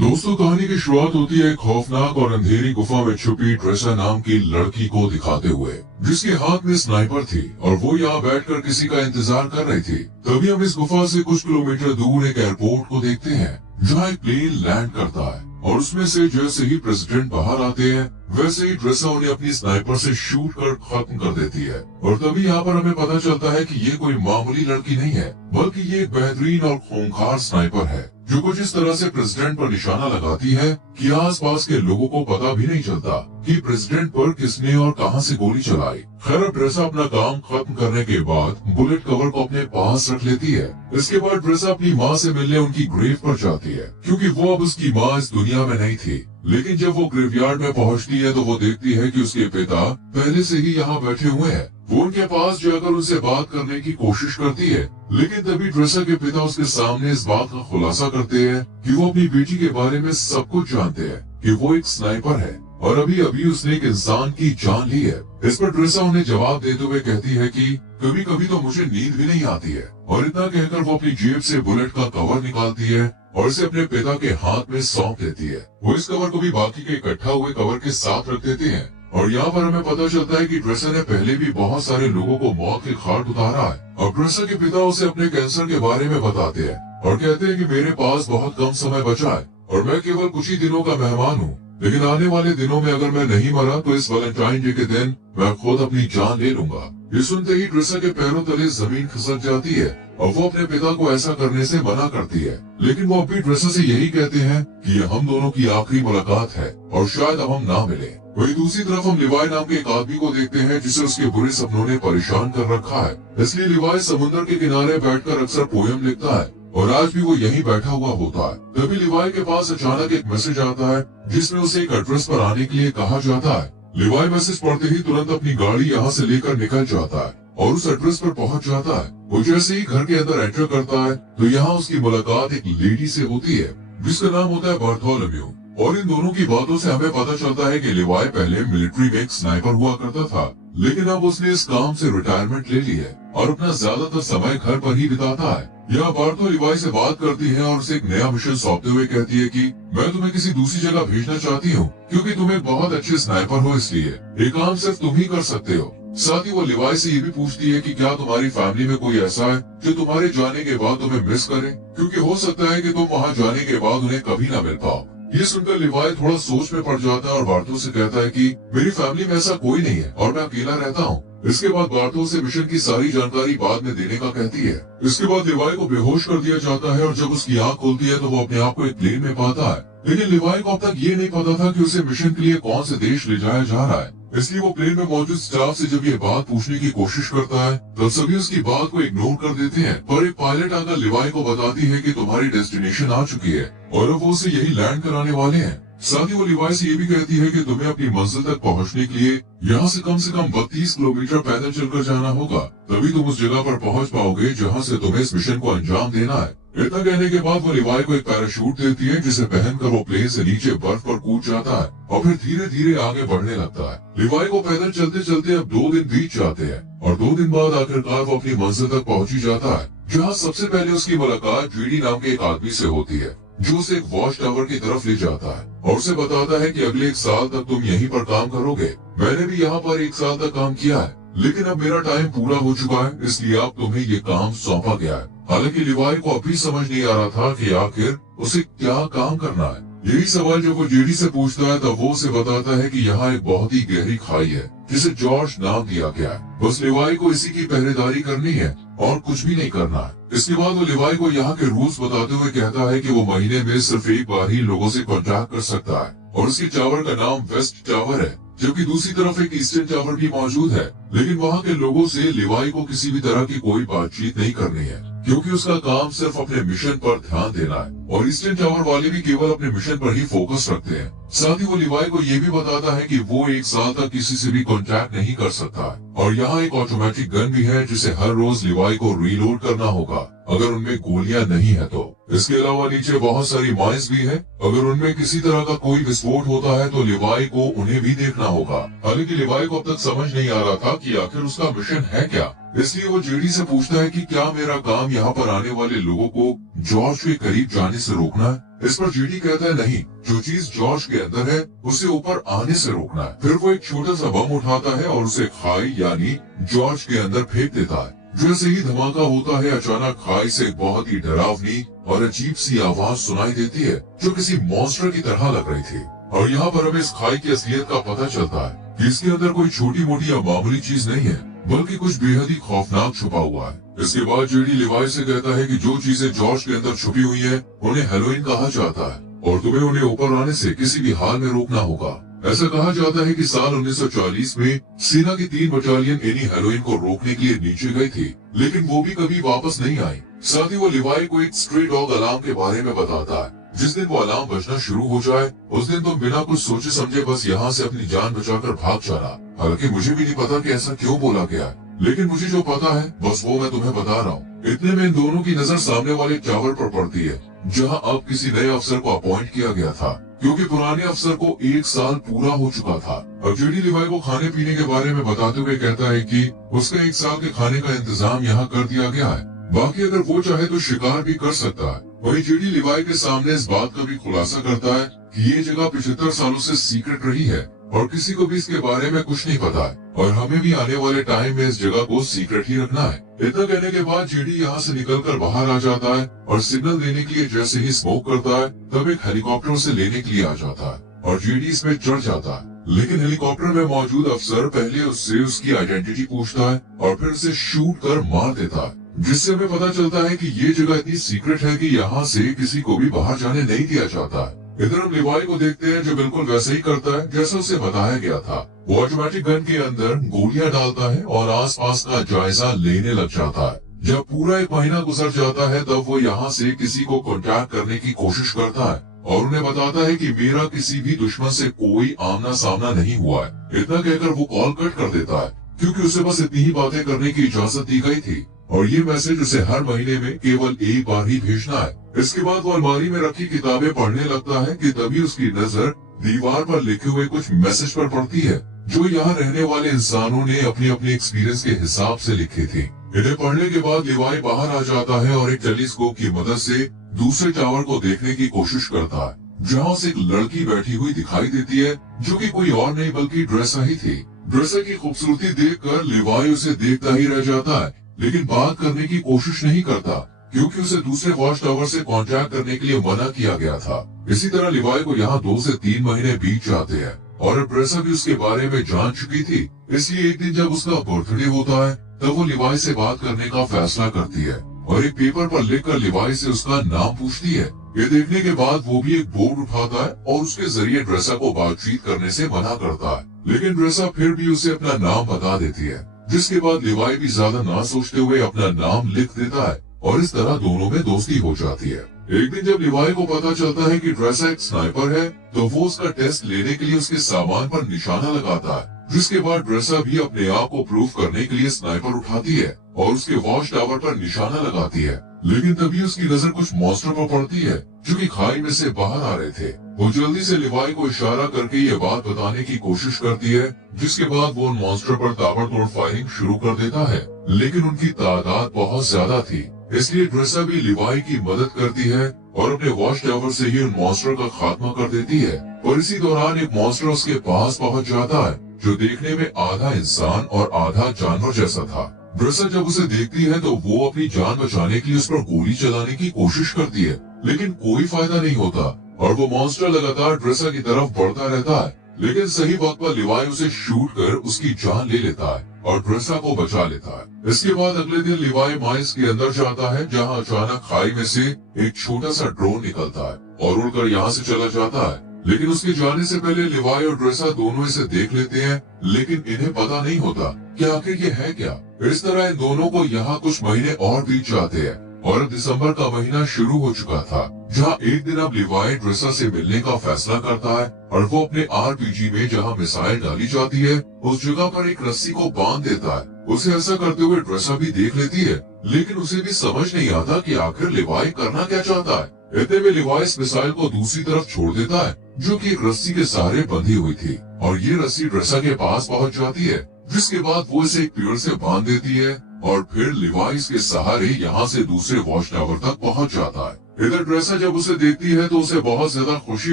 दोस्तों, कहानी की शुरुआत होती है एक खौफनाक और अंधेरी गुफा में छुपी ट्रेसा नाम की लड़की को दिखाते हुए, जिसके हाथ में स्नाइपर थी और वो यहाँ बैठकर किसी का इंतजार कर रही थी। तभी हम इस गुफा से कुछ किलोमीटर दूर एक एयरपोर्ट को देखते हैं, जहाँ एक प्लेन लैंड करता है और उसमें से जैसे ही प्रेसिडेंट बाहर आते हैं, वैसे ही ट्रेसा उन्हें अपनी स्नाइपर से शूट कर खत्म कर देती है। और तभी यहाँ पर हमें पता चलता है कि ये कोई मामूली लड़की नहीं है, बल्कि ये एक बेहतरीन और खूंखार स्नाइपर है, जो कुछ इस तरह से प्रेसिडेंट पर निशाना लगाती है कि आसपास के लोगों को पता भी नहीं चलता कि प्रेसिडेंट पर किसने और कहां से गोली चलाई। खैर, ट्रेसा अपना काम खत्म करने के बाद बुलेट कवर को अपने पास रख लेती है। इसके बाद ट्रेसा अपनी माँ से मिलने उनकी ग्रेव पर जाती है, क्योंकि वो अब उसकी माँ इस दुनिया में नहीं थी। लेकिन जब वो ग्रेवयार्ड में पहुंचती है तो वो देखती है कि उसके पिता पहले से ही यहाँ बैठे हुए हैं। वो उनके पास जाकर उनसे बात करने की कोशिश करती है, लेकिन तभी ट्रेसा के पिता उसके सामने इस बात का खुलासा करते हैं कि वो अपनी बेटी के बारे में सब कुछ जानते हैं, कि वो एक स्नाइपर है और अभी अभी उसने एक इंसान की जान ली है। इस पर ट्रेसा उन्हें जवाब देते हुए कहती है कि कभी कभी तो मुझे नींद भी नहीं आती है। और इतना कहकर वो अपनी जेब से बुलेट का कवर निकालती है और इसे अपने पिता के हाथ में सौंप देती है। वो इस कवर को भी बाकी के इकट्ठा हुए कवर के साथ रख देते हैं। और यहाँ पर हमें पता चलता है कि ट्रेसा ने पहले भी बहुत सारे लोगों को मौत के घाट उतारा है। और ट्रेसा के पिता उसे अपने कैंसर के बारे में बताते हैं और कहते हैं कि मेरे पास बहुत कम समय बचा है और मैं केवल कुछ ही दिनों का मेहमान हूँ, लेकिन आने वाले दिनों में अगर मैं नहीं मरा तो इस वैलेंटाइन डे के दिन मैं खुद अपनी जान ले लूंगा। ये सुनते ही ट्रेसा के पैरों तले जमीन खिसक जाती है और वो अपने पिता को ऐसा करने से मना करती है। लेकिन वो अभी ट्रेसा से यही कहते हैं कि ये हम दोनों की आखिरी मुलाकात है और शायद अब हम ना मिले। वही दूसरी तरफ हम लिवाई नाम के एक आदमी को देखते हैं, जिसे उसके बुरे सपनों ने परेशान कर रखा है। इसलिए लिवाई समुद्र के किनारे बैठकर अक्सर पोयम लिखता है और आज भी वो यहीं बैठा हुआ होता है। तभी लिवाई के पास अचानक एक मैसेज आता है, जिसमें उसे एक एड्रेस पर आने के लिए कहा जाता है। लिवाई मैसेज पढ़ते ही तुरंत अपनी गाड़ी यहाँ से लेकर निकल जाता है और उस एड्रेस पर पहुँच जाता है। वो जैसे ही घर के अंदर एंटर करता है तो यहाँ उसकी मुलाकात एक लेडी से होती है, जिसका नाम होता है बार्थोलोम्यू। और इन दोनों की बातों से हमें पता चलता है कि लिवाई पहले मिलिट्री में एक स्नाइपर हुआ करता था, लेकिन अब उसने इस काम से रिटायरमेंट ले ली है और अपना ज्यादातर समय घर पर ही बिताता है। यहाँ बार्थो लिवाई से बात करती है और उसे एक नया मिशन सौंपते हुए कहती है कि मैं तुम्हें किसी दूसरी जगह भेजना चाहती हूँ, क्योंकि तुम एक बहुत अच्छे स्नाइपर हो, इसलिए ये काम सिर्फ तुम ही कर सकते हो। साथ ही वो लिवाई से ये भी पूछती है कि क्या तुम्हारी फैमिली में कोई ऐसा है जो तुम्हारे जाने के बाद तुम्हें मिस करे, क्योंकि हो सकता है कि तुम वहाँ जाने के बाद उन्हें कभी ना मिल पाओ। ये सुनकर लिवाई थोड़ा सोच में पड़ जाता है और बार्थो से कहता है कि मेरी फैमिली में ऐसा कोई नहीं है और मैं अकेला रहता हूँ। इसके बाद बार्थो से मिशन की सारी जानकारी बाद में देने का कहती है। इसके बाद लिवाई को बेहोश कर दिया जाता है और जब उसकी आंख खुलती है तो वो अपने आप को एक प्लेन में पाता है। लेकिन लिवाई को अब तक ये नहीं पता था कि उसे मिशन के लिए कौन से देश ले जाया जा रहा है। इसलिए वो प्लेन में मौजूद स्टाफ से जब ये बात पूछने की कोशिश करता है तब सभी उसकी बात को इग्नोर कर देते हैं। पर एक पायलट आकर लिवाई को बताती है कि तुम्हारी डेस्टिनेशन आ चुकी है और अब वो उसे यही लैंड कराने वाले हैं। साथ ही वो लिवाई से ये भी कहती है कि तुम्हें अपनी मंजिल तक पहुंचने के लिए यहाँ से कम 32 किलोमीटर पैदल चलकर जाना होगा, तभी तुम उस जगह पर पहुंच पाओगे जहाँ से तुम्हें इस मिशन को अंजाम देना है। इतना कहने के बाद वो लिवाई को एक पैराशूट देती है, जिसे पहनकर वो प्लेन से नीचे बर्फ पर कूद जाता है और फिर धीरे धीरे आगे बढ़ने लगता है। लिवाई को पैदल चलते चलते अब 2 दिन बीत जाते हैं और 2 दिन बाद आखिरकार वो अपनी मंजिल तक पहुंची जाता है, जहाँ सबसे पहले उसकी मुलाकात जीडी नाम के एक आदमी से होती है, जो उसे एक वॉच टावर की तरफ ले जाता है और उसे बताता है कि अगले 1 साल तक तुम यहीं पर काम करोगे। मैंने भी यहाँ पर 1 साल तक काम किया है, लेकिन अब मेरा टाइम पूरा हो चुका है, इसलिए अब तुम्हें ये काम सौंपा गया है। हालांकि लिवाई को अभी समझ नहीं आ रहा था कि आखिर उसे क्या काम करना है। यही सवाल जब वो जेडी से पूछता है तब वो उसे बताता है कि यहाँ एक बहुत ही गहरी खाई है, जिसे जॉर्ज नाम दिया गया है। बस लिवाई को इसी की पहरेदारी करनी है और कुछ भी नहीं करना है। इसके बाद वो लिवाई को यहाँ के रूल्स बताते हुए कहता है कि वो महीने में सिर्फ एक बार ही लोगों से कॉन्टैक्ट कर सकता है और उसके टावर का नाम वेस्ट टावर है, जबकि दूसरी तरफ एक ईस्टर्न टावर भी मौजूद है। लेकिन वहाँ के लोगों से लिवाई को किसी भी तरह की कोई बातचीत नहीं करनी है, क्योंकि उसका काम सिर्फ अपने मिशन पर ध्यान देना है और ईस्टर्न टावर वाले भी केवल अपने मिशन पर ही फोकस रखते हैं। साथ ही वो लिवाई को ये भी बताता है कि वो 1 साल तक किसी से भी कांटेक्ट नहीं कर सकता है और यहाँ एक ऑटोमेटिक गन भी है, जिसे हर रोज लिवाई को रीलोड करना होगा अगर उनमें गोलियां नहीं है तो। इसके अलावा नीचे बहुत सारी माइंस भी है, अगर उनमें किसी तरह का कोई विस्फोट होता है तो लिवाई को उन्हें भी देखना होगा। हालांकि लिवाई को अब तक समझ नहीं आ रहा था कि आखिर उसका मिशन है क्या, इसलिए वो जेडी से पूछता है कि क्या मेरा काम यहाँ पर आने वाले लोगों को जॉर्ज के करीब जाने से रोकना है। इस पर जेडी कहता है नहीं, जो चीज जॉर्ज के अंदर है उसे ऊपर आने से रोकना है। फिर वो एक छोटा सा बम उठाता है और उसे खाई यानी जॉर्ज के अंदर फेंक देता है। जैसे ही धमाका होता है अचानक खाई से एक बहुत ही डरावनी और अजीब सी आवाज सुनाई देती है जो किसी मॉन्स्टर की तरह लग रही थी। और यहाँ पर हमें इस खाई की असलियत का पता चलता है कि इसके अंदर कोई छोटी मोटी या मामूली चीज नहीं है बल्कि कुछ बेहद ही खौफनाक छुपा हुआ है। इसके बाद जेडी लिवाई से कहता है कि जो चीजें जॉर्ज के अंदर छुपी हुई है उन्हें हेलोइन कहा जाता है और तुम्हें उन्हें ऊपर आने से किसी भी हाल में रोकना होगा। ऐसा कहा जाता है कि साल 1940 में सेना की 3 बटालियन एनी हेलोइन को रोकने के लिए नीचे गई थी, लेकिन वो भी कभी वापस नहीं आई। साथ ही वो लिवाई को एक स्ट्रे डॉग अलार्म के बारे में बताता है। जिस दिन वो अलार्म बजना शुरू हो जाए उस दिन तुम बिना कुछ सोचे समझे बस यहाँ से अपनी जान बचाकर भाग जाना। हालांकि मुझे भी नहीं पता कि ऐसा क्यों बोला गया है, लेकिन मुझे जो पता है बस वो मैं तुम्हें बता रहा हूँ। इतने में इन दोनों की नजर सामने वाले टावर पर पड़ती है जहाँ अब किसी नए अफसर को अपॉइंट किया गया था, क्योंकि पुराने अफसर को 1 साल पूरा हो चुका था। अब जेडी लिवाई को खाने पीने के बारे में बताते हुए कहता है कि उसका 1 साल के खाने का इंतजाम यहाँ कर दिया गया है, बाकी अगर वो चाहे तो शिकार भी कर सकता है। वही जेडी लिवाई के सामने इस बात का भी खुलासा करता है कि ये जगह 75 सालों से सीक्रेट रही है और किसी को भी इसके बारे में कुछ नहीं पता है और हमें भी आने वाले टाइम में इस जगह को सीक्रेट ही रखना है। इतना कहने के बाद जेडी यहाँ से निकलकर बाहर आ जाता है और सिग्नल देने के लिए जैसे ही स्मोक करता है तब एक हेलीकॉप्टर उसे लेने के लिए आ जाता है और जेडी इसमें चढ़ जाता है। लेकिन हेलीकॉप्टर में मौजूद अफसर पहले उससे उसकी आइडेंटिटी पूछता है और फिर उसे शूट कर मार देता है, जिससे हमें पता चलता है कि ये जगह इतनी सीक्रेट है कि यहाँ से किसी को भी बाहर जाने नहीं दिया जाता है। इधर हम लिवाई को देखते हैं जो बिल्कुल वैसे ही करता है जैसा उसे बताया गया था। वो ऑटोमेटिक गन के अंदर गोलियां डालता है और आसपास का जायजा लेने लग जाता है। जब पूरा 1 महीना गुजर जाता है तब वो यहाँ से किसी को कांटेक्ट करने की कोशिश करता है और उन्हें बताता है कि मेरा किसी भी दुश्मन से कोई आमना सामना नहीं हुआ है। इतना कहकर वो कॉल कट कर देता है क्योंकि उसे बस इतनी ही बातें करने की इजाजत दी गई थी और ये मैसेज उसे हर महीने में केवल 1 बार ही भेजना है। इसके बाद वो अलमारी में रखी किताबें पढ़ने लगता है कि तभी उसकी नजर दीवार पर लिखे हुए कुछ मैसेज पर पड़ती है जो यहाँ रहने वाले इंसानों ने अपनी अपनी एक्सपीरियंस के हिसाब से लिखे थे। इन्हें पढ़ने के बाद लिवाई बाहर आ जाता है और एक टेलीस्कोप की मदद से दूसरे टावर को देखने की कोशिश करता है जहाँ उसे एक लड़की बैठी हुई दिखाई देती है जो कि कोई और नहीं बल्कि ड्रेसा ही थी। ड्रेसा की खूबसूरती देखकर लिवाई उसे देखता ही रह जाता है, लेकिन बात करने की कोशिश नहीं करता क्योंकि उसे दूसरे वॉच टावर से कांटेक्ट करने के लिए मना किया गया था। इसी तरह लिवाई को यहाँ 2 से 3 महीने बीत जाते हैं और ड्रेसा भी उसके बारे में जान चुकी थी। इसलिए एक दिन जब उसका बर्थडे होता है तब वो लिवाई से बात करने का फैसला करती है और एक पेपर पर लिखकर लिवाई से उसका नाम पूछती है। ये देखने के बाद वो भी एक बोर्ड उठाता है और उसके जरिए ड्रेसा को बातचीत करने से मना करता है, लेकिन ड्रेसा फिर भी उसे अपना नाम बता देती है, जिसके बाद लिवाई भी ज्यादा ना सोचते हुए अपना नाम लिख देता है और इस तरह दोनों में दोस्ती हो जाती है। एक दिन जब लिवाई को पता चलता है कि ड्रेसा एक स्नाइपर है तो वो उसका टेस्ट लेने के लिए उसके सामान पर निशाना लगाता है, जिसके बाद ड्रेसा भी अपने आप को प्रूव करने के लिए स्नाइपर उठाती है और उसके वॉच टावर पर निशाना लगाती है। लेकिन तभी उसकी नजर कुछ मॉन्स्टर पर पड़ती है जो कि खाई में से बाहर आ रहे थे। वो जल्दी से लिवाई को इशारा करके ये बात बताने की कोशिश करती है, जिसके बाद वो उन मॉन्स्टर पर ताबड़तोड़ फायरिंग शुरू कर देता है, लेकिन उनकी तादाद बहुत ज्यादा थी, इसलिए ड्रेसा भी लिवाई की मदद करती है और अपने वॉच टावर से ही उन मॉन्स्टर का खात्मा कर देती है। और इसी दौरान एक मॉन्स्टर उसके पास पहुंच जाता है जो देखने में आधा इंसान और आधा जानवर जैसा था। ड्रेसा जब उसे देखती है तो वो अपनी जान बचाने के लिए उस पर गोली चलाने की कोशिश करती है, लेकिन कोई फायदा नहीं होता और वो मॉन्स्टर लगातार ड्रेसा की तरफ बढ़ता रहता है। लेकिन सही वक्त पर लिवाई उसे शूट कर उसकी जान ले लेता है और ड्रेसा को बचा लेता है। इसके बाद अगले दिन लिवाई माइंस के अंदर जाता है जहाँ अचानक खाई में से एक छोटा सा ड्रोन निकलता है और उड़कर यहाँ से चला जाता है। लेकिन उसके जाने से पहले लिवाई और ड्रेसा दोनों इसे देख लेते हैं, लेकिन इन्हें पता नहीं होता कि आखिर ये है क्या। इस तरह इन दोनों को यहाँ कुछ महीने और बीत जाते हैं और अब दिसंबर का महीना शुरू हो चुका था, जहाँ एक दिन अब लिवाई ड्रेसा से मिलने का फैसला करता है और वो अपने आरपीजी में जहाँ मिसाइल डाली जाती है उस जगह पर एक रस्सी को बांध देता है। उसे ऐसा करते हुए ड्रेसा भी देख लेती है, लेकिन उसे भी समझ नहीं आता कि आखिर लिवाई करना क्या चाहता है। इतने में लिवाई इस मिसाइल को दूसरी तरफ छोड़ देता है जो कि एक रस्सी के सहारे बंधी हुई थी और ये रस्सी ड्रेसा के पास पहुंच जाती है, जिसके बाद वो इसे एक पेड़ से बांध देती है और फिर लिवाई के सहारे यहाँ से दूसरे वॉच टावर तक पहुँच जाता है। इधर ड्रेसा जब उसे देखती है तो उसे बहुत ज्यादा खुशी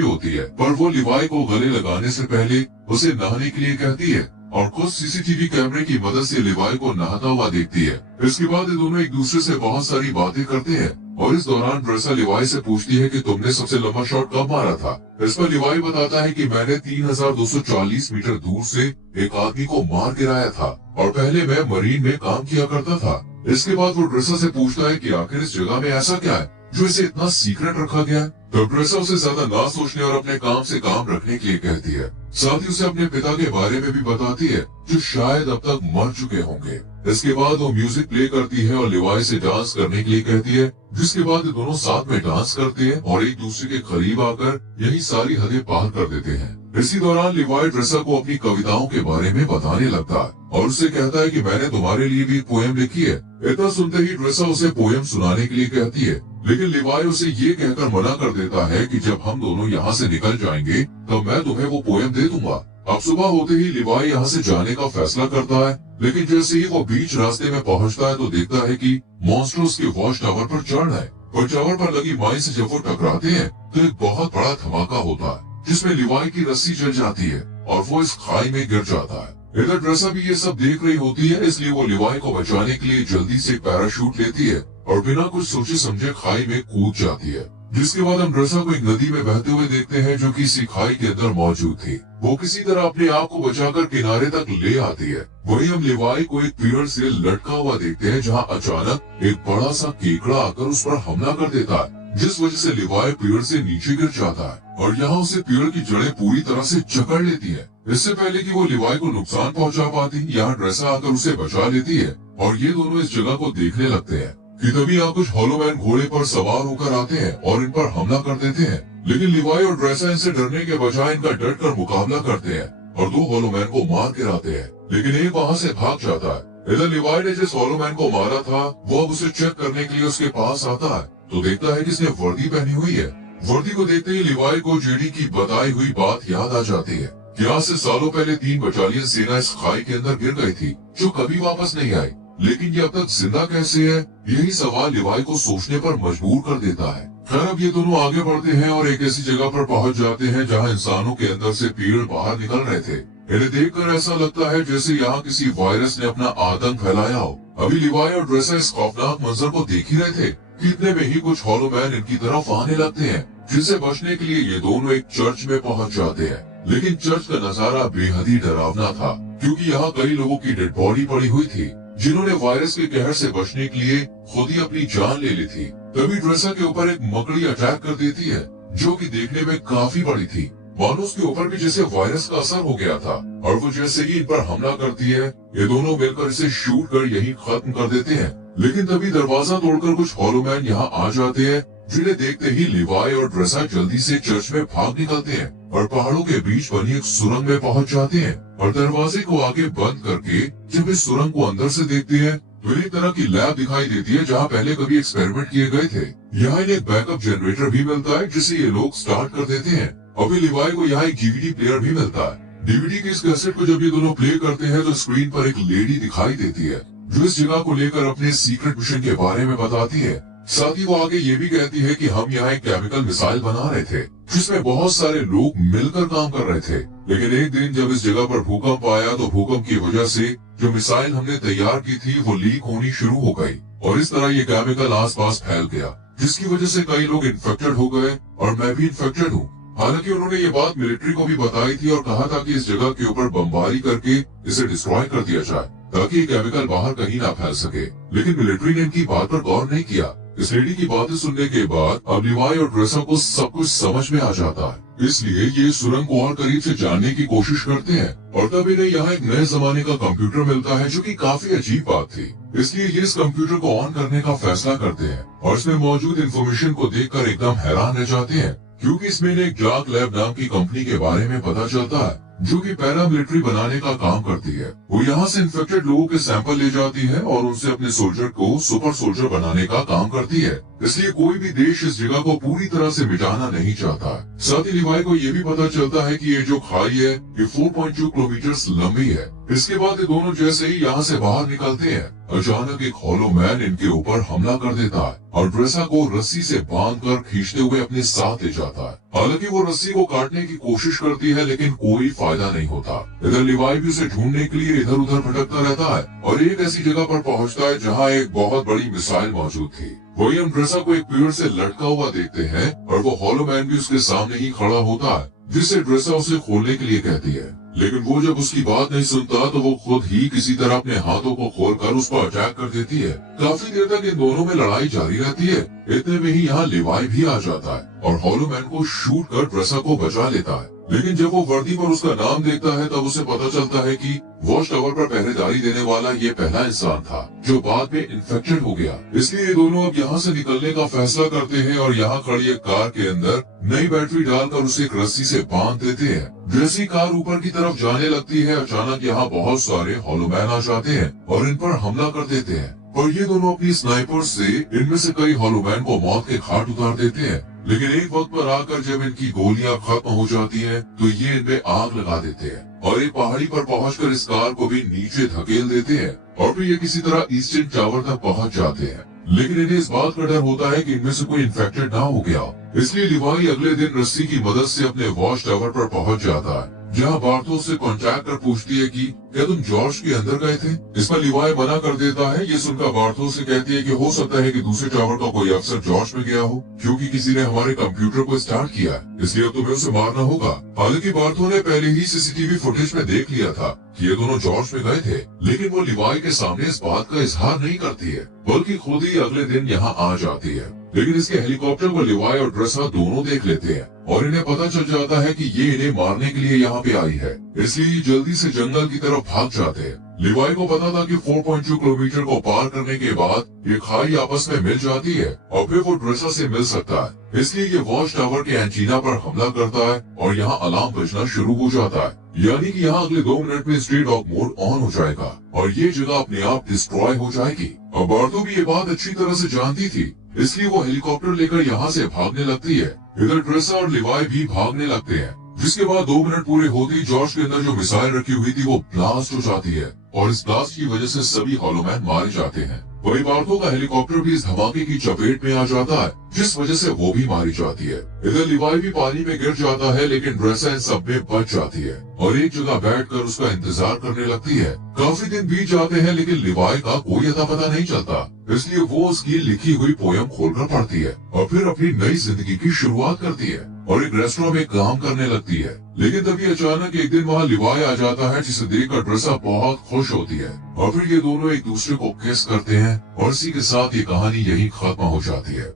होती है, पर वो लिवाई को गले लगाने से पहले उसे नहाने के लिए कहती है और खुद सीसीटीवी कैमरे की मदद से लिवाई को नहाता हुआ देखती है। इसके बाद ये दोनों एक दूसरे से बहुत सारी बातें करते हैं और इस दौरान ड्रेसा लिवाई से पूछती है कि तुमने सबसे लंबा शॉट कब मारा था। इस पर लिवाई बताता है कि मैंने 3240 मीटर दूर से एक आदमी को मार गिराया था और पहले मैं मरीन में काम किया करता था। इसके बाद वो ड्रेसा से पूछता है कि आखिर इस जगह में ऐसा क्या है जो इसे इतना सीक्रेट रखा गया है। तो ड्रेसा उसे ज्यादा ना सोचने और अपने काम से काम रखने के लिए कहती है। साथ ही उसे अपने पिता के बारे में भी बताती है जो शायद अब तक मर चुके होंगे। इसके बाद वो म्यूजिक प्ले करती है और लिवाई से डांस करने के लिए कहती है, जिसके बाद ये दोनों साथ में डांस करते हैं और एक दूसरे के करीब आकर यही सारी हदें पार कर देते हैं। इसी दौरान लिवाई ड्रेसा को अपनी कविताओं के बारे में बताने लगता है और उससे कहता है कि मैंने तुम्हारे लिए भी एक पोएम लिखी है। इतना सुनते ही ड्रेसा उसे पोएम सुनाने के लिए कहती है, लेकिन लिवाई उसे ये कहकर मना कर देता है कि जब हम दोनों यहाँ से निकल जाएंगे तब मैं तुम्हें वो पोएम दे दूंगा। अब सुबह होते ही लिवाई यहाँ से जाने का फैसला करता है, लेकिन जैसे ही वो बीच रास्ते में पहुँचता है तो देखता है कि मॉन्स्टर उसके वॉच टावर पर चढ़ है और टावर पर लगी माइन से जब वो टकराते हैं तो एक बहुत बड़ा धमाका होता है जिसमें लिवाई की रस्सी जल जाती है और वो इस खाई में गिर जाता है। इधर ड्रेसा भी ये सब देख रही होती है, इसलिए वो लिवाई को बचाने के लिए जल्दी से पैराशूट लेती है और बिना कुछ सोचे समझे खाई में कूद जाती है। जिसके बाद हम ड्रेसा को एक नदी में बहते हुए देखते हैं जो कि इसी खाई के अंदर मौजूद थी। वो किसी तरह अपने आप को बचाकर किनारे तक ले आती है। वहीं हम लिवाई को एक पेड़ से लटका हुआ देखते हैं जहाँ अचानक एक बड़ा सा केकड़ा आकर उस पर हमला कर देता है, जिस वजह से लिवाई पेड़ से नीचे गिर जाता है और यहाँ उसे पेड़ की जड़ें पूरी तरह से जकड़ लेती है। इससे पहले कि वो लिवाई को नुकसान पहुँचा पाती, यहाँ ड्रेसा आकर उसे बचा लेती है और ये दोनों इस जगह को देखने लगते हैं कि तभी यहाँ कुछ हॉलोमैन घोड़े पर सवार होकर आते हैं और इन पर हमला कर देते हैं। लेकिन लिवाई और ड्रेसा इनसे डरने के बजाय इनका डट कर मुकाबला करते हैं और दो हॉलोमैन को मार गिराते हैं, लेकिन एक वहाँ से भाग जाता है। इधर लिवाई ने जिस हॉलोमैन को मारा था वो अब उसे चेक करने के लिए उसके पास आता है तो देखता है कि इसने वर्दी पहनी हुई है। वर्दी को देखते ही लिवाई को जेडी की बताई हुई बात याद आ जाती है कि आज से सालों पहले 3 बटालियन सेना इस खाई के अंदर गिर गई थी जो कभी वापस नहीं आई, लेकिन ये अब तक जिंदा कैसे है, यही सवाल लिवाई को सोचने पर मजबूर कर देता है। खैर अब ये दोनों आगे बढ़ते हैं और एक ऐसी जगह पर पहुंच जाते हैं जहां इंसानों के अंदर से पेड़ बाहर निकल रहे थे। इन्हें देखकर ऐसा लगता है जैसे यहाँ किसी वायरस ने अपना आतंक फैलाया हो। अभी लिवाई और ड्रेसा इस खौफनाक मंजर को देख ही रहे थे कि इतने में ही कुछ हॉलोमैन इनकी तरफ आने लगते हैं, जिनसे बचने के लिए ये दोनों एक चर्च में पहुंच जाते हैं। लेकिन चर्च का नजारा बेहद ही डरावना था क्योंकि यहाँ कई लोगों की डेड बॉडी पड़ी हुई थी जिन्होंने वायरस के कहर से बचने के लिए खुद ही अपनी जान ले ली थी। तभी ड्रेसा के ऊपर एक मकड़ी अटैक कर देती है जो कि देखने में काफी बड़ी थी, मानो उसके ऊपर भी जैसे वायरस का असर हो गया था और वो जैसे ही इन पर हमला करती है ये दोनों मिलकर इसे शूट कर यही खत्म कर देते हैं। लेकिन तभी दरवाजा तोड़कर कुछ हॉलोमैन यहाँ आ जाते हैं, जिन्हें देखते ही लिवाई और ड्रेसा जल्दी से चर्च में भाग निकलते हैं और पहाड़ों के बीच बनी एक सुरंग में पहुंच जाते हैं और दरवाजे को आगे बंद करके जब इस सुरंग को अंदर से देखते हैं तो एक तरह की लैब दिखाई देती है जहाँ पहले कभी एक्सपेरिमेंट किए गए थे। यहाँ इन्हें एक बैकअप जनरेटर भी मिलता है जिसे ये लोग स्टार्ट कर देते हैं। अभी लिवाई को यहाँ एक डीवीडी प्लेयर भी मिलता है। डीवीडी के इस कैसेट को जब ये दोनों प्ले करते हैं तो स्क्रीन पर एक लेडी दिखाई देती है जो इस जगह को लेकर अपने सीक्रेट मिशन के बारे में बताती है। साथ ही वो आगे ये भी कहती है कि हम यहाँ एक केमिकल मिसाइल बना रहे थे जिसमें बहुत सारे लोग मिलकर काम कर रहे थे, लेकिन एक दिन जब इस जगह पर भूकंप आया तो भूकंप की वजह से जो मिसाइल हमने तैयार की थी वो लीक होनी शुरू हो गई और इस तरह ये केमिकल आसपास फैल गया, जिसकी वजह से कई लोग इन्फेक्टेड हो गए और मैं भी इन्फेक्टेड हूँ। हालांकि उन्होंने ये बात मिलिट्री को भी बताई थी और कहा था कि इस जगह के ऊपर बमबारी करके इसे डिस्ट्रॉय कर दिया जाए ताकि ये केमिकल बाहर कहीं ना फैल सके, लेकिन मिलिट्री ने इनकी बात पर गौर नहीं किया। इस लेडी की बातें सुनने के बाद अब लिवाई और ड्रेसा को सब कुछ समझ में आ जाता है, इसलिए ये सुरंग को और करीब से जानने की कोशिश करते हैं और तब इन्हें यहाँ एक नए जमाने का कंप्यूटर मिलता है जो कि काफी अजीब बात थी। इसलिए ये इस कंप्यूटर को ऑन करने का फैसला करते हैं और इसमें मौजूद इंफॉर्मेशन को देखकर एकदम हैरान रह जाते हैं क्योंकि इसमें एक डार्क लैब नाम की कंपनी के बारे में पता चलता है जो कि पैरामिलिट्री बनाने का काम करती है। वो यहाँ से इन्फेक्टेड लोगों के सैंपल ले जाती है और उनसे अपने सोल्जर को सुपर सोल्जर बनाने का काम करती है। इसलिए कोई भी देश इस जगह को पूरी तरह से मिटाना नहीं चाहता। साथ ही लिवाई को ये भी पता चलता है कि ये जो खाई है ये 4.2 किलोमीटर लंबी है। इसके बाद ये दोनों जैसे ही यहाँ से बाहर निकलते हैं, अचानक एक हॉलो मैन इनके ऊपर हमला कर देता है और ड्रेसा को रस्सी से बांधकर खींचते हुए अपने साथ ले जाता है। हालांकि वो रस्सी को काटने की कोशिश करती है लेकिन कोई फायदा नहीं होता। इधर लिवाई भी उसे ढूंढने के लिए इधर उधर भटकता रहता है और एक ऐसी जगह पर पहुंचता है जहां एक बहुत बड़ी मिसाइल मौजूद थी। वही हम ड्रेसा को एक पेड़ से लटका हुआ देखते हैं और वो हॉलो मैन भी उसके सामने ही खड़ा होता है, जिससे ड्रेसा उसे खोलने के लिए कहती है। लेकिन वो जब उसकी बात नहीं सुनता तो वो खुद ही किसी तरह अपने हाथों को खोलकर उस पर अटैक कर देती है। काफी देर तक इन दोनों में लड़ाई जारी रहती है। इतने में ही यहाँ लिवाई भी आ जाता है और हॉलो मैन को शूट कर ड्रेसा को बचा लेता है। लेकिन जब वो वर्दी पर उसका नाम देखता है तब उसे पता चलता है कि वॉच टावर पर पहरेदारी देने वाला ये पहला इंसान था जो बाद में इन्फेक्टेड हो गया। इसलिए ये दोनों अब यहाँ से निकलने का फैसला करते हैं और यहाँ खड़ी एक कार के अंदर नई बैटरी डालकर उसे एक रस्सी से बांध देते हैं। जैसी कार ऊपर की तरफ जाने लगती है, अचानक यहाँ बहुत सारे हॉलो मैन आ जाते हैं और इन पर हमला कर देते हैं। पर ये दोनों अपनी स्नाइपर से इनमें से कई हॉलो मैन को मौत के घाट उतार देते हैं। लेकिन एक वक्त पर आकर जब इनकी गोलियां खत्म हो जाती हैं, तो ये इनमें आग लगा देते हैं और एक पहाड़ी पर पहुंचकर इस कार को भी नीचे धकेल देते हैं और फिर ये किसी तरह ईस्टर्न टावर तक पहुंच जाते हैं। लेकिन इन्हें इस बात का डर होता है कि इनमें से कोई इन्फेक्टेड ना हो गया, इसलिए लिवाई अगले दिन रस्सी की मदद से अपने वॉच टावर पर पहुंच जाता है, जहां बार्थो से कांटेक्ट कर पूछती है कि क्या तुम जॉर्ज के अंदर गए थे। इस पर लिवाई मना कर देता है। ये सुनकर बार्थो से कहती है कि हो सकता है कि दूसरे टावर का कोई अफसर जॉर्ज में गया हो, क्योंकि किसी ने हमारे कंप्यूटर को स्टार्ट किया है, इसलिए अब तुम्हें उसे मारना होगा। हालांकि बार्थो ने पहले ही सीसीटीवी फुटेज में देख लिया था कि ये दोनों जॉर्ज में गए थे, लेकिन वो लिवाई के सामने इस बात का इजहार नहीं करती है, बल्कि खुद ही अगले दिन यहाँ आ जाती है। लेकिन इसके हेलीकॉप्टर को लिवाई और ड्रेसा दोनों देख लेते हैं और इन्हें पता चल जाता है कि ये इन्हें मारने के लिए यहाँ पे आई है, इसलिए जल्दी से जंगल की तरफ भाग जाते हैं। लिवाई को पता था कि 4.2 किलोमीटर को पार करने के बाद ये खाई आपस में मिल जाती है और फिर वो ड्रेसा से मिल सकता है, इसलिए ये वॉच टावर के एंटीना पर हमला करता है और यहाँ अलार्म बजना शुरू हो जाता है। यानी कि यहाँ अगले 2 मिनट में स्ट्रे डॉग मोड ऑन हो जाएगा और ये जगह अपने आप डिस्ट्रॉय हो जाएगी। और बार्थो भी ये बात अच्छी तरह से जानती थी, इसलिए वो हेलीकॉप्टर लेकर यहाँ से भागने लगती है। इधर ड्रेसा और लिवाई भी भागने लगते हैं, जिसके बाद 2 मिनट पूरे होते ही जॉर्ज के अंदर जो मिसाइल रखी हुई थी वो ब्लास्ट हो जाती है और इस ब्लास्ट की वजह से सभी हॉलो मैन मारे जाते हैं। वही बार्थो का हेलीकॉप्टर भी इस धमाके की चपेट में आ जाता है, जिस वजह से वो भी मारी जाती है। इधर लिवाई भी पानी में गिर जाता है, लेकिन ड्रेसा इन सब में बच जाती है और एक जगह बैठकर उसका इंतजार करने लगती है। काफी दिन बीत जाते हैं लेकिन लिवाई का कोई अता पता नहीं चलता, इसलिए वो उसकी लिखी हुई पोयम खोलकर पढ़ती है और फिर अपनी नई जिंदगी की शुरुआत करती है और एक रेस्टोरेंट में काम करने लगती है। लेकिन तभी अचानक एक दिन वहाँ लिवाई आ जाता है, जिसे देखकर ड्रेसा बहुत खुश होती है और फिर ये दोनों एक दूसरे को किस करते हैं और इसी के साथ ये कहानी यही खत्म हो जाती है।